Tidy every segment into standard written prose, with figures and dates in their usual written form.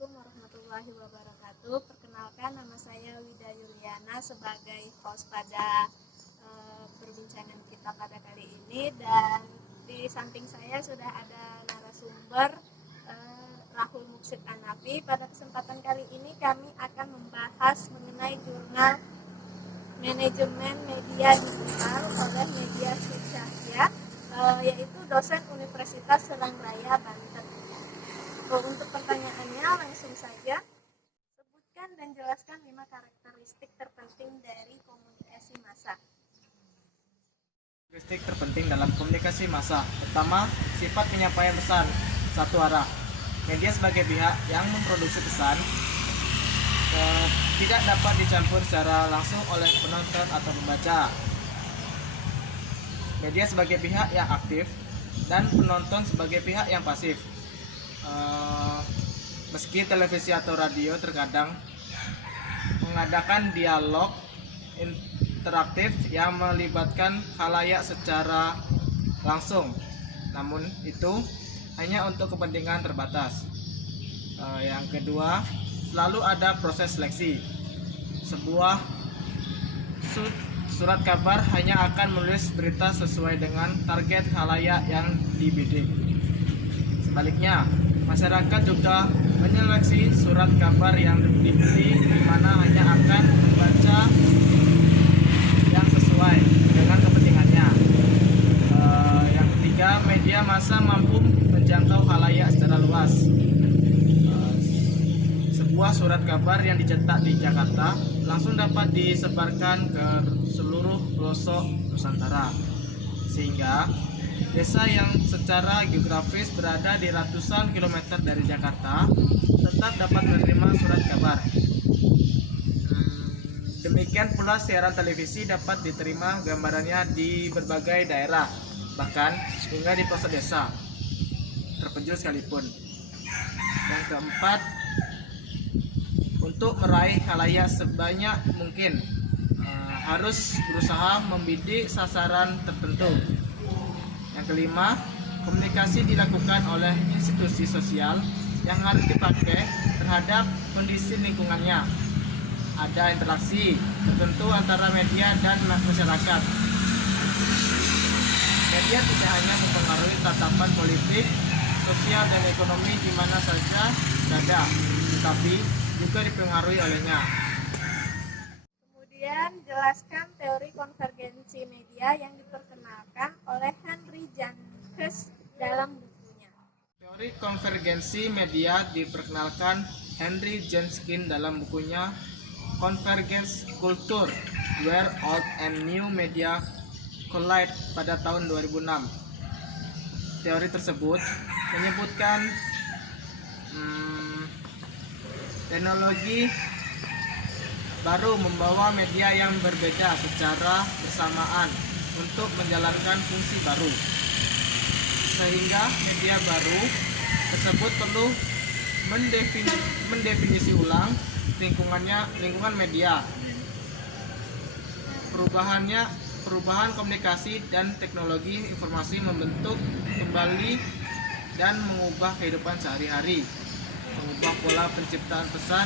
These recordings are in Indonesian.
Assalamualaikum warahmatullahi wabarakatuh. Perkenalkan, nama saya Wida Yuliana sebagai host pada perbincangan kita pada kali ini, dan di samping saya sudah ada narasumber Rahul Muksid Anafi. Pada kesempatan kali ini kami akan membahas mengenai jurnal manajemen media digital oleh Media Cahya, yaitu dosen Universitas Serang Raya, Banten. Untuk pertanyaannya langsung saja, sebutkan dan jelaskan 5 karakteristik terpenting dari komunikasi massa. Karakteristik terpenting dalam komunikasi massa. Pertama, sifat penyampaian pesan satu arah. Media sebagai pihak yang memproduksi pesan tidak dapat dicampur secara langsung oleh penonton atau pembaca. Media sebagai pihak yang aktif dan penonton sebagai pihak yang pasif. Meski televisi atau radio terkadang mengadakan dialog interaktif yang melibatkan khalayak secara langsung, namun itu hanya untuk kepentingan terbatas. Yang kedua, selalu ada proses seleksi. Sebuah surat kabar hanya akan menulis berita sesuai dengan target khalayak yang dibidik. Sebaliknya, masyarakat juga menyeleksi surat kabar yang dibeli, di mana hanya akan membaca yang sesuai dengan kepentingannya. Yang ketiga, media massa mampu menjangkau khalayak secara luas. Sebuah surat kabar yang dicetak di Jakarta langsung dapat disebarkan ke seluruh pelosok Nusantara, sehingga desa yang secara geografis berada di ratusan kilometer dari Jakarta tetap dapat menerima surat kabar. Demikian pula siaran televisi dapat diterima gambarannya di berbagai daerah, bahkan hingga di pelosok desa terpencil sekalipun. Yang keempat, untuk meraih khalayak sebanyak mungkin harus berusaha membidik sasaran tertentu. Yang kelima, komunikasi dilakukan oleh institusi sosial yang harus dipakai terhadap kondisi lingkungannya. Ada interaksi tertentu antara media dan masyarakat. Media tidak hanya mempengaruhi tatapan politik, sosial, dan ekonomi di mana saja berada, tetapi juga dipengaruhi olehnya. Kemudian jelaskan teori konvergensi media yang diperkenalkan oleh Henry Jankes dalam bukunya. Teori konvergensi media diperkenalkan Henry Jankes dalam bukunya Convergence Culture, Where Old and New Media Collide pada tahun 2006. Teori tersebut menyebutkan teknologi baru membawa media yang berbeda secara bersamaan untuk menjalankan fungsi baru, sehingga media baru tersebut perlu mendefinisi ulang lingkungan media. Perubahan komunikasi dan teknologi informasi membentuk kembali dan mengubah kehidupan sehari-hari, mengubah pola penciptaan pesan,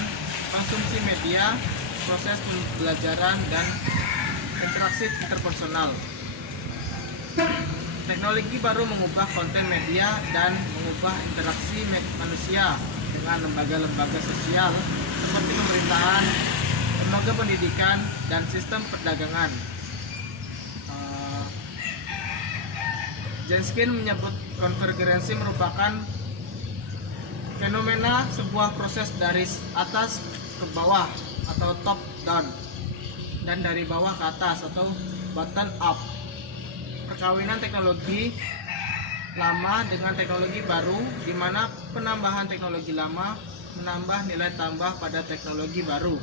konsumsi media, proses pembelajaran, dan interaksi interpersonal. Teknologi baru mengubah konten media dan mengubah interaksi manusia dengan lembaga-lembaga sosial seperti pemerintahan, lembaga pendidikan, dan sistem perdagangan. Janskin menyebut konvergensi merupakan fenomena sebuah proses dari atas ke bawah atau top down, dan dari bawah ke atas atau bottom up. Perkawinan teknologi lama dengan teknologi baru, di mana penambahan teknologi lama menambah nilai tambah pada teknologi baru,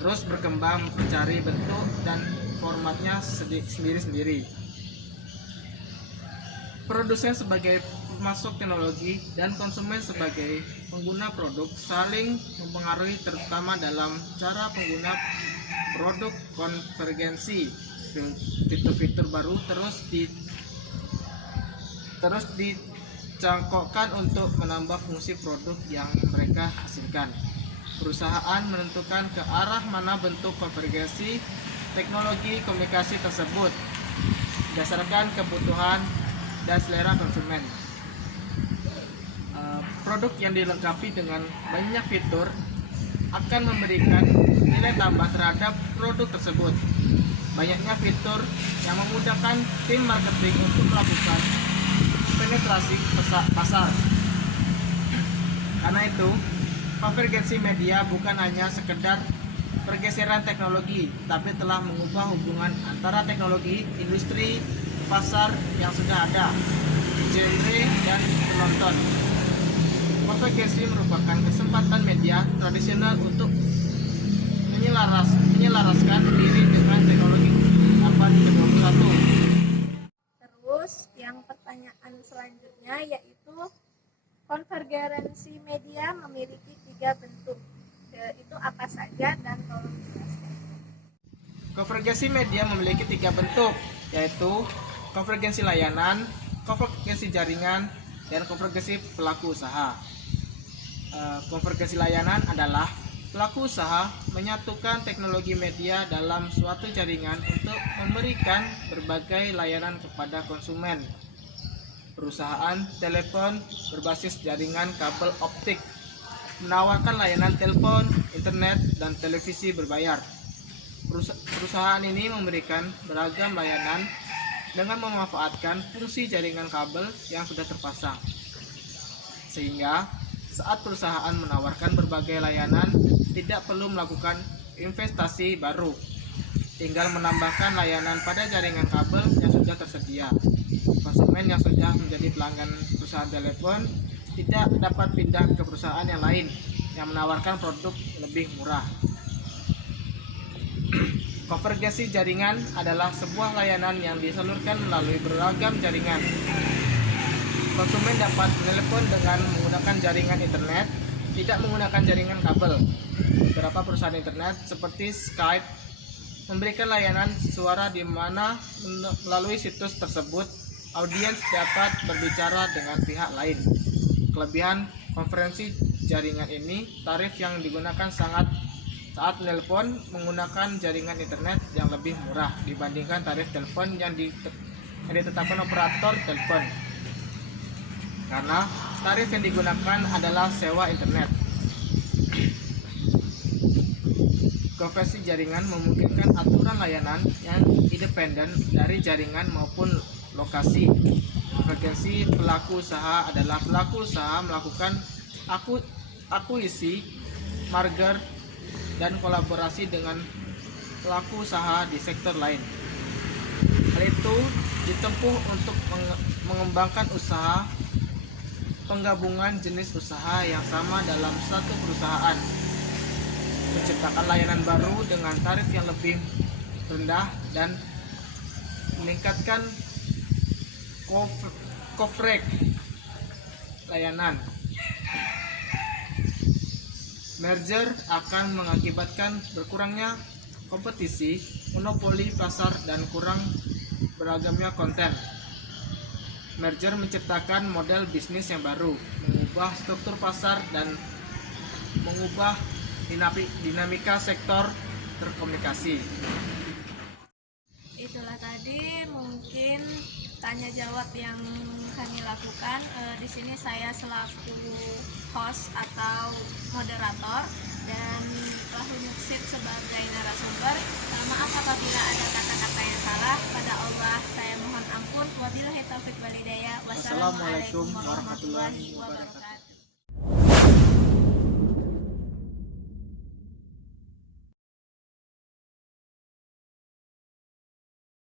terus berkembang mencari bentuk dan formatnya sendiri-sendiri. Produsen sebagai pemasok teknologi dan konsumen sebagai pengguna produk saling mempengaruhi, terutama dalam cara pengguna produk. Konvergensi fitur-fitur baru terus cangkokkan untuk menambah fungsi produk yang mereka hasilkan. Perusahaan menentukan ke arah mana bentuk konvergensi teknologi komunikasi tersebut berdasarkan kebutuhan dan selera konsumen. Produk yang dilengkapi dengan banyak fitur akan memberikan nilai tambah terhadap produk tersebut. Banyaknya fitur yang memudahkan tim marketing untuk melakukan penetrasi pasar. Karena itu, konvergensi media bukan hanya sekedar pergeseran teknologi, tapi telah mengubah hubungan antara teknologi, industri, pasar yang sudah ada, genre, dan penonton. Konvergensi merupakan kesempatan media tradisional untuk menyelaraskan diri dengan teknologi abad ke-21. Terus yang pertanyaan selanjutnya yaitu konvergensi media memiliki 3 bentuk. Itu apa saja dan tolong jelaskan. Konvergensi media memiliki 3 bentuk, yaitu konvergensi layanan, konvergensi jaringan, dan konvergensi pelaku usaha. Konvergensi layanan adalah pelaku usaha menyatukan teknologi media dalam suatu jaringan untuk memberikan berbagai layanan kepada konsumen. Perusahaan telepon berbasis jaringan kabel optik menawarkan layanan telepon, internet, dan televisi berbayar. Perusahaan ini memberikan beragam layanan dengan memanfaatkan fungsi jaringan kabel yang sudah terpasang. Sehingga saat perusahaan menawarkan berbagai layanan, tidak perlu melakukan investasi baru, tinggal menambahkan layanan pada jaringan kabel yang sudah tersedia. Konsumen yang sudah menjadi pelanggan perusahaan telepon tidak dapat pindah ke perusahaan yang lain yang menawarkan produk lebih murah. Konvergensi jaringan adalah sebuah layanan yang disalurkan melalui beragam jaringan. Konsumen dapat menelepon dengan menggunakan jaringan internet, tidak menggunakan jaringan kabel. Beberapa perusahaan internet seperti Skype memberikan layanan suara di mana melalui situs tersebut audiens dapat berbicara dengan pihak lain. Kelebihan konferensi jaringan ini, tarif yang digunakan saat menelpon menggunakan jaringan internet yang lebih murah dibandingkan tarif telepon yang ditetapkan operator telepon. Karena tarif yang digunakan adalah sewa internet. Konversi jaringan memungkinkan aturan layanan yang independen dari jaringan maupun lokasi. Konvergensi pelaku usaha adalah pelaku usaha melakukan akuisisi, merger, dan kolaborasi dengan pelaku usaha di sektor lain. Hal itu ditempuh untuk mengembangkan usaha penggabungan jenis usaha yang sama dalam satu perusahaan, menciptakan layanan baru dengan tarif yang lebih rendah dan meningkatkan coverage layanan. Merger akan mengakibatkan berkurangnya kompetisi, monopoli pasar, dan kurang beragamnya konten. Merger menciptakan model bisnis yang baru, mengubah struktur pasar, dan mengubah dinamika sektor terkomunikasi. Itulah tadi mungkin tanya jawab yang kami lakukan. Di sini saya selaku host atau moderator dan Wahyu Muksid sebagai narasumber. Maaf apabila ada kata-kata yang salah. Pada Allah saya mohon ampun. Wabillahi taufiq wal hidayah. Wassalamualaikum warahmatullahi wabarakatuh.